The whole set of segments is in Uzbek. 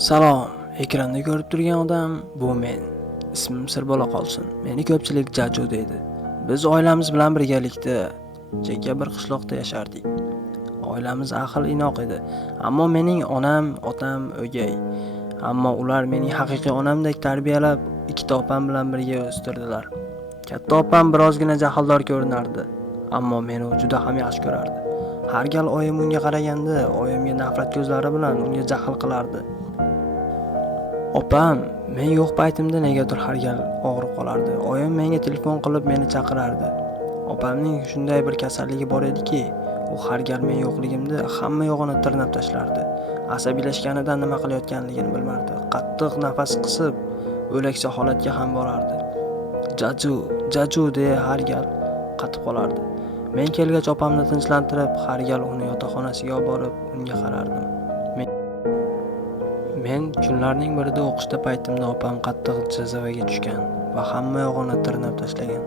Salom, ekranda ko'rib turgan odam bu men. Ismim sir bo'la qolsin. Meni ko'pchilik Jaju deydi. Biz oilamiz bilan birgalikda chekka bir qishloqda yashardik. Oilamiz ahil inoq edi, ammo mening onam, otam o'gay. Ammo ular mening haqiqiy onamdek tarbiyalab, ikkita opam bilan birga o'stirdilar. Katta opam birozgina jahldor ko'rinardi, ammo meni juda ham yaxshi ko'rardi. Har gal oyim unga qaraganda, oyimga nafrat ko'zlari bilan unga jahl qilardi. Opam men yo'q paytimda negadir har gal og'rib qolardi. Oyim menga telefon qilib meni chaqirardi. Opamning shunday bir kasalligi bor ediki, u har gal men yo'qligimda hamma yo'g'ini tirnab tashlardi. Asabiylashganidan nima qilayotganligini bilmardi. Qattiq nafas qisib, o'laksa holatga ham borardi. Jaju deya har gal qatib qolardi. Men kelgach opamni tinchlantirib, har gal uni yotoqxonasiga olib borib, unga qarardim. Men kunlarning birida o'qishda paytimda opam qattiq jazavaga tushgan va hamma yo'g'ini tirnab tashlagan.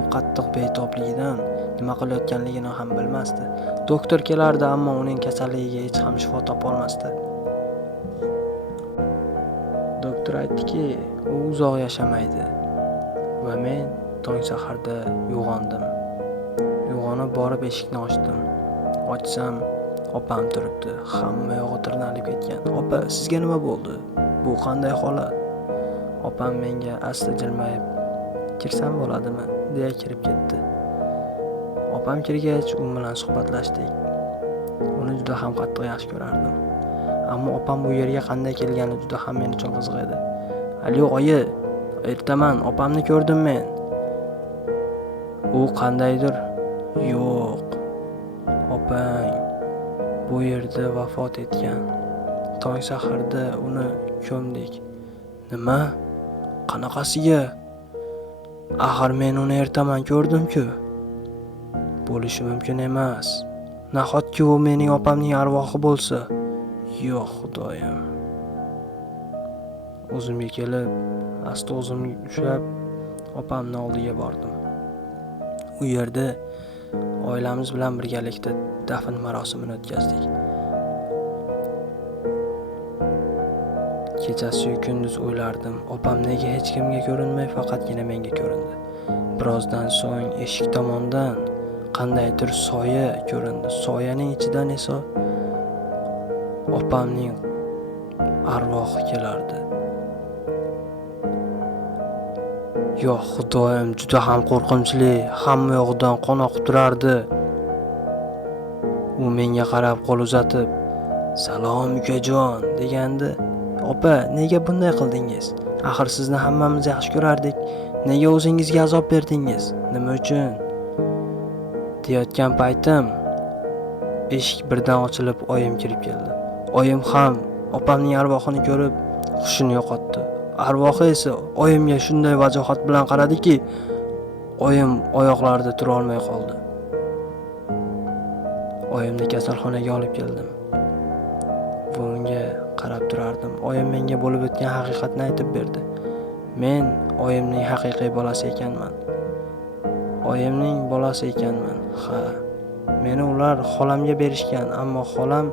U qattiq betobligidan nima qilayotganligini ham bilmasdi. Doktor kelardi, ammo uning kasalligiga hech ham shifo topa olmasdi. Doktor aytdiki, u uzoq yashamaydi va men tong saharda uyg'ondim. Uyg'onib borib eshikni ochdim. Ochsam, opam turibdi. Hamma yog'i tirnalib ketgan. "Opa, sizga nima bo'ldi? Bu qanday holat?" Opam menga asta jilmayib, "Kirsam bo'ladimi?" deya kirib ketdi. Opam kirgach, u bilan suhbatlashdik. Uni juda ham qattiq yaxshi ko'rardim. Ammo opam bu yerga qanday kelgani juda ham men uchun qiziq edi. "Alo, oyi, ertaman, opamni ko'rdim men." U qandaydir, "Yo'q, opang bu yerda vafot etgan. Tong saharda uni ko'mdik." "Nima? Qanaqasiga? Axir men uni ertaman ko'rdim-ku." "Bo'lishi mumkin emas. Nahotki u mening opamning arvohi bo'lsa?" "Yo'q, xudoyim." O'zimga kelib, asta o'zimni ushlab, opamning oldiga bordim. U yerda oilamiz bilan birgalikda dafn marosimini o'tkazdik. Kechasi-yu kunduz o'ylardim, opam nega hech kimga ko'rinmay faqatgina menga ko'rindi. Birozdan so'ng eshik tomondan qandaydir soya ko'rindi. Soyaning ichidan esa opamning arvohi kelardi. Yo'q, xudoyim, juda ham qo'rqinchli. Hamma yoqdan qon oqib turardi. U menga qarab qo'l uzatib, "Salom ukajon" degandi. "Opa, nega bunday qildingiz? Axir sizni hammamiz yaxshi ko'rardik. Nega o'zingizga azob berdingiz? Nima uchun?" deyotgan paytim eshik birdan ochilib, oyim kirib keldi. Oyim ham opamning arvohini ko'rib hushini yo'qotdi. Arvohi esa oyimga shunday vajohat bilan qaradiki, oyim oyoqlarida tura olmay qoldi. Oyimni kasalxonaga olib keldim. Bunga qarab turardim. Oyim menga bo'lib o'tgan haqiqatni aytib berdi. Men oyimning haqiqiy bolasi ekanman. Oyimning bolasi ekanman. Ha, meni ular xolamga berishgan, ammo xolam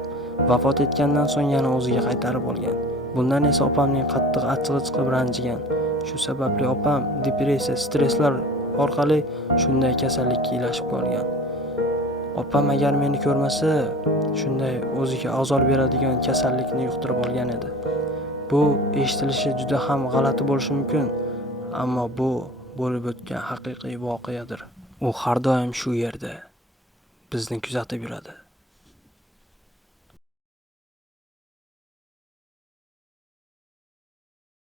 vafot etgandan so'ng yana o'ziga qaytarib olgan. Bundan esa opamning qattiq achchig'i chiqib ranjigan. Shu sababli opam depressiya, stresslar orqali shunday kasallikka ilashib qolgan. Opam agar meni ko'rmasa, shunday o'ziga azor beradigan kasallikni yuqtirib olgan edi. Bu eshitilishi juda ham g'alati bo'lishi mumkin, ammo bu bo'lib o'tgan haqiqiy voqeadir. U har doim shu yerda bizni kuzatib yuradi.